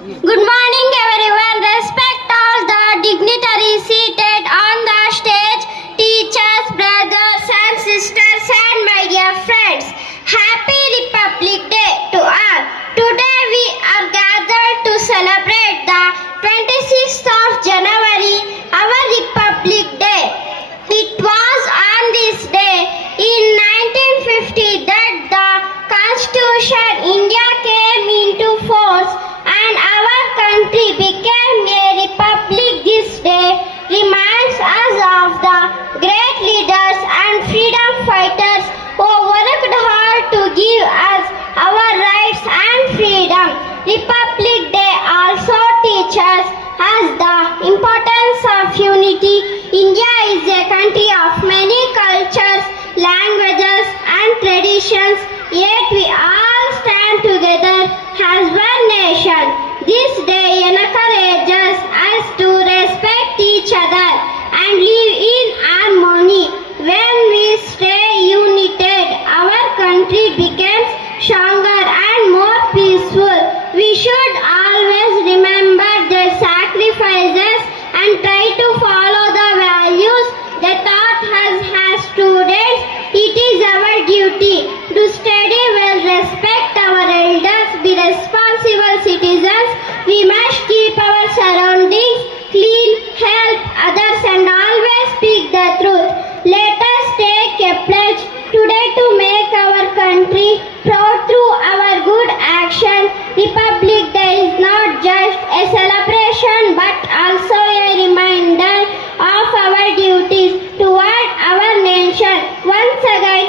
Good morning, everyone. Respect all the dignitaries seated on the stage, teachers, brothers and sisters, and my dear friends. Happy Republic Day to all. Today we are gathered to celebrate the 26th of January, our Republic Day. It was on this day in 1950 that the Constitution India came into force and our country became a republic. This day reminds us of the great leaders and freedom fighters who worked hard to give us our rights and freedom. Republic Day also teaches us the importance of unity. India is a country of many cultures, languages and traditions, yet we all stand together as one nation. This day encourages us to respect each other and live in harmony. When we stay united, our country becomes stronger and more peaceful. We should always remember their sacrifices and try to follow the values they taught us as students. It is our duty to study well, respect our elders, be responsible citizens. We must keep our surroundings clean, help others and always speak the truth. Let us take a pledge today to make our country proud through our good action. Republic Day is not just a celebration but also a reminder of our duties toward our nation. Once again,